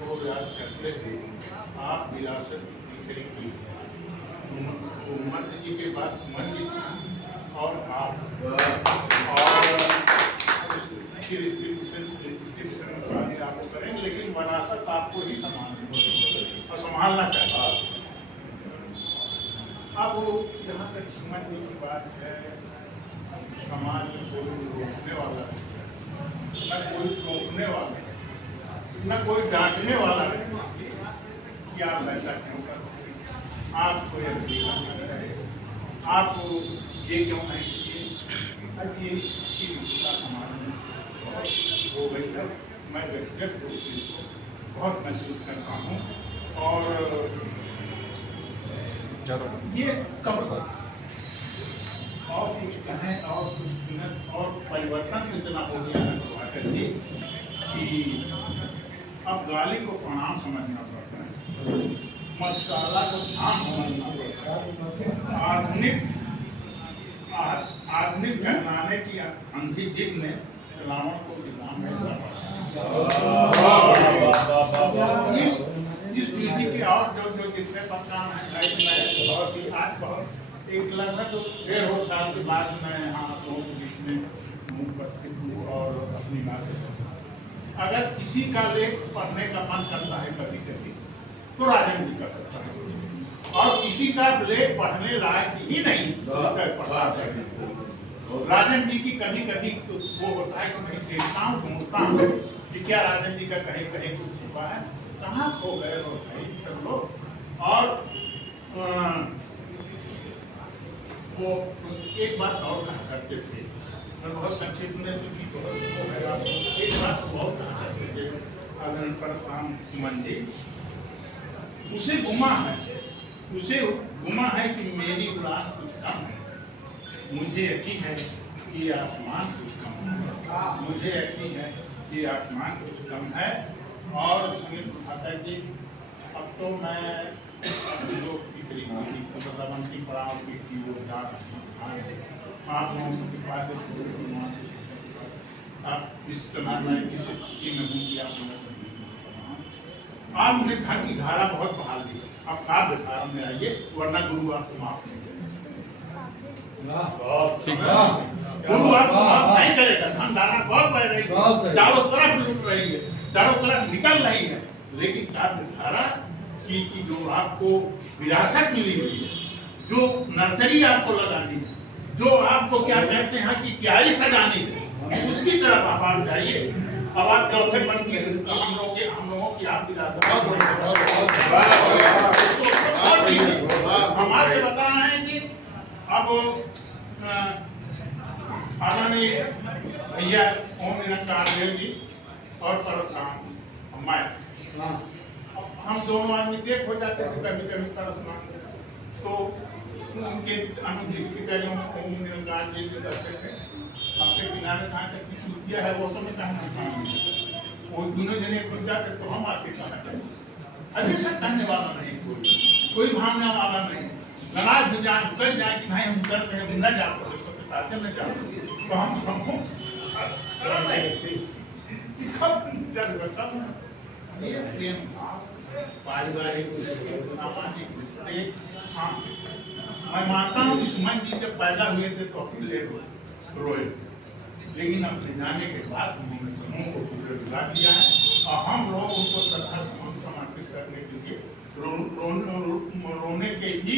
को याद करते हुए आप विरासत तीसरी की उम्मत जी के बाद सुमन जी और आप आपको करेंगे, लेकिन विरासत आपको ही संभालना चाहिए। अब जहाँ तक सुमन जी की बात है, समाज में कोई रोकने वाला नहीं, न कोई टोकने वाला, न कोई डांटने वाला नहीं कि आप ऐसा क्यों करते, आपको ये आप ये क्यों नहीं किए। अब ये इसकी विशेषता समाज में हो गई है। मैं व्यक्तिगत रूप से इसको बहुत महसूस करता हूँ। और ये कब और कुछ कहें और कुछ और परिवर्तन इतना हो गया है जी कि अब गाली को प्रणाम समझना पड़ता है, मसाला को धाम समझना पड़ता है। आधुनिक कहलाने की अंधी जिद ने रावण को विधान भेजना पड़ता है। इस पीढ़ी के और जो जितने परेशान हैं, बहुत ही आज बहुत एक लगभग 1.5 साल के बाद मैं यहाँ लोगों के बीच में उपस्थित हूँ और अपनी बात, अगर किसी का लेख पढ़ने का मन करता है कभी कभी तो राजन जी का करता है, और किसी का लेख पढ़ने लायक ही नहीं पढ़ा है। राजन जी की कभी कभी वो होता है कि मैं देखता हूँ, ढूंढता हूँ कि क्या राजन जी का कहीं कहीं कुछ छुपा है, कहाँ खो गए हो भाई सब लोग। और वो एक बात और कहा करते थे, मैं बहुत संक्षिप्त में चूंकि बहुत एक बात बहुत कहा करते थे आदरणीय परशुराम सुमन जी, उसे गुमा है कि मेरी उड़ान कुछ कम है, मुझे यकीन है कि आसमान कुछ कम है, मुझे यकीन है कि आसमान कुछ कम है। और सुनील ठाकर जी, अब तो मैं जो तीसरी मंत्री पड़ाव की वो जा रही आप लोगों के पास आप इस समय में इस स्थिति में हूँ कि आपने धन की धारा बहुत बहाल दी, अब काव्य धारा में आइए, वरना गुरु आपको माफ नहीं करेगा। गुरु आपको माफ नहीं करेगा। धन धारा बहुत बह रही है, चारों तरफ लुट रही है, चारों तरफ निकल रही है, लेकिन काव्य धारा की जो आपको विरासत मिली हुई है, जो नर्सरी आपको लगानी है, जो आपको क्या कहते हैं कि क्यारी सजानी है, उसकी तरफ आप जाइए। अब आप चौथे पद की हम लोगों की आप विरासत हम आपसे बता रहे हैं कि अब आदरणीय भैया ओम निरंकार देव जी और परशुराम मैं, हम दोनों आदमी एक हो जाते थे कभी कभी परशुराम, तो उनके अनुजीव की ओम निरंकार जी भी करते थे, हमसे किनारे कहाँ तक की चूतिया है वो समय कहना, वो दोनों जने खुल जाते तो हम आके कहना चाहिए। अभी सब कहने वाला नहीं, कोई भावना वाला नहीं, नाराज हो जाए उतर जाए कि नहीं हम उतरते हैं, न जाते सबके साथ न जाते, तो हम सबको पारिवारिक सामाजिक रिश्ते। मैं मानता हूँ कि सुमन जी जब पैदा हुए थे तो अकेले रोए थे, लेकिन अब ले जाने के बाद उन्होंने समूह को पूरे बुला दिया है और हम लोग उनको श्रद्धा समर्पित करने के लिए रोने के ही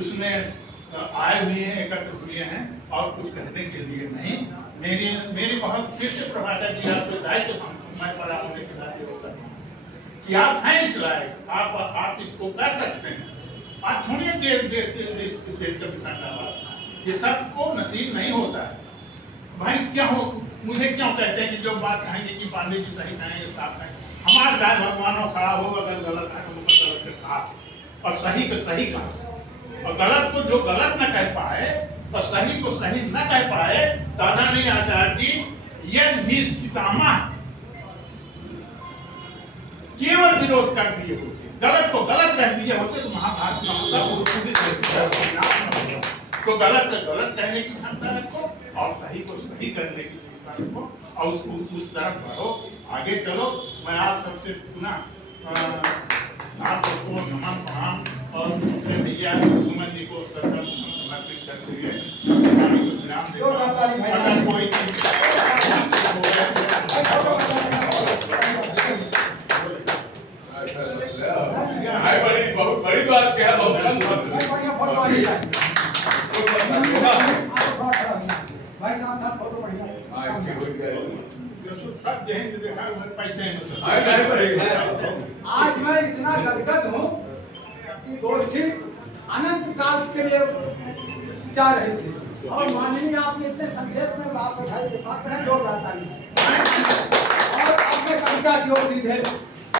उसमें आए हुए हैं, एकत्र हुए हैं, और कुछ कहने के लिए नहीं। मेरी बहुत फिर से प्रभाकर जी आपसे दायित्व मैं बड़ा होने के नाते होता हूँ कि आप हैं इस लायक, आप इसको कर सकते हैं। आप छोड़िए देश का पिता का बात, ये सबको नसीब नहीं होता है भाई। क्या हो, मुझे क्यों कहते हैं कि जो बात कहेंगे कि पांडे जी सही कहेंगे, साफ कहेंगे, हमारा गाय भगवानों खड़ा हो, अगर गलत है तो गलत कहा और सही को सही कहा, और गलत को जो गलत न कह पाए और सही को सही न कह पाए, दादा नहीं आचार्य जी यदि भी पितामह केवल विरोध कर दिए होते, गलत को गलत कह दिए होते तो महाभारत का मतलब तो गलत है गलत कहने की क्षमता रखो और सही को सही करने की क्षमता रखो और उसको उस तरफ बढ़ो, आगे चलो। मैं आप सबसे पुनः आप सबको नमन प्रणाम और अपने भैया सुमन जी को सर्वप्रथम समर्पित करते हुए विराम देता हूं। अगर कोई बहुत बड़ी बात क्या भाई साहब फोटो बढ़िया सब जहन से देखा पैसे आज मैं इतना गदगद हूँ कि गोष्ठी अनंत काल के लिए जा रही थी और माननीय आपने इतने संक्षेप में बात उठाई, बात है जोरदार ताली और अपने कविता की ओर सीधे